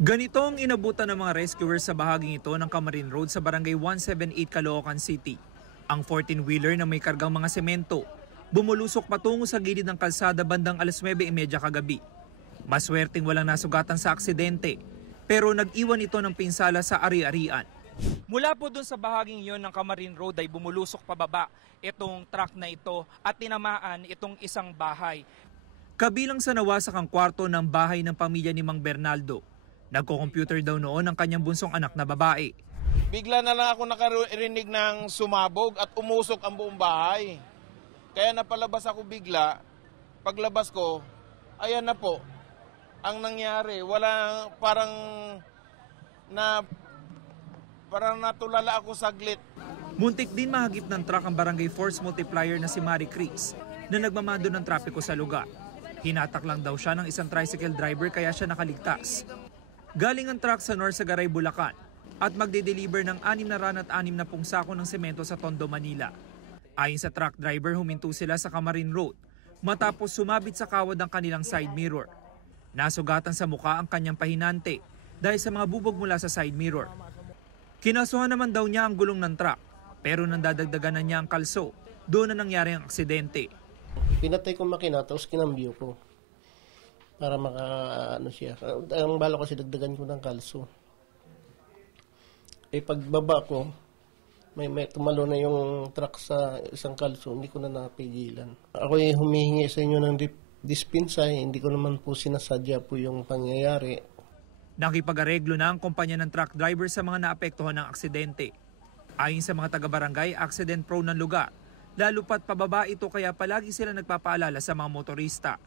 Ganito ang inabutan ng mga rescuers sa bahaging ito ng Camarin Road sa Barangay 178, Caloocan City. Ang 14-wheeler na may kargang mga semento bumulusok patungo sa gilid ng kalsada bandang 9:30 kagabi. Maswerteng walang nasugatan sa aksidente, pero nag-iwan ito ng pinsala sa ari-arian. Mula po dun sa bahaging yon ng Camarin Road ay bumulusok pababa itong truck na ito at tinamaan itong isang bahay. Kabilang sa nawasak ang kwarto ng bahay ng pamilya ni Mang Bernaldo. Nagko-computer daw noon ang kanyang bunsong anak na babae. Bigla na lang ako nakarinig ng sumabog at umusok ang buong bahay. Kaya napalabas ako bigla. Paglabas ko, ayan na po. Ang nangyari, parang natulala ako saglit. Muntik din mahagip ng truck ang barangay force multiplier na si Marie Chris na nagmamando ng trapiko sa lugar. Hinatak lang daw siya ng isang tricycle driver kaya siya nakaligtas. Galing ang truck sa Norsagaray, Bulacan at magde-deliver ng 6 na ran at 6 na sako ng semento sa Tondo, Manila. Ayon sa truck driver, huminto sila sa Camarin Road matapos sumabit sa kawad ang kanilang side mirror. Nasugatan sa muka ang kanyang pahinante dahil sa mga bubog mula sa side mirror. Kinasuhan naman daw niya ang gulong ng truck pero nandadagdagan na niya ang kalso. Doon na nangyari ang aksidente. Pinatay ko makina tapos kinambyo ko para siya. Ang bala ko kasi dagdagan ko ng kalso. Pagbaba ko, may tumalo na yung truck sa isang kalso, hindi ko na napigilan. Ako humihingi sa inyo ng dispensa, hindi ko naman po sinasadya po yung pangyayari. Nakipag-areglo na ang kumpanya ng truck driver sa mga naapektuhan ng aksidente. Ayon sa mga taga-barangay, accident-prone ng lugar. Lalo pat pababa ito kaya palagi sila nagpapaalala sa mga motorista.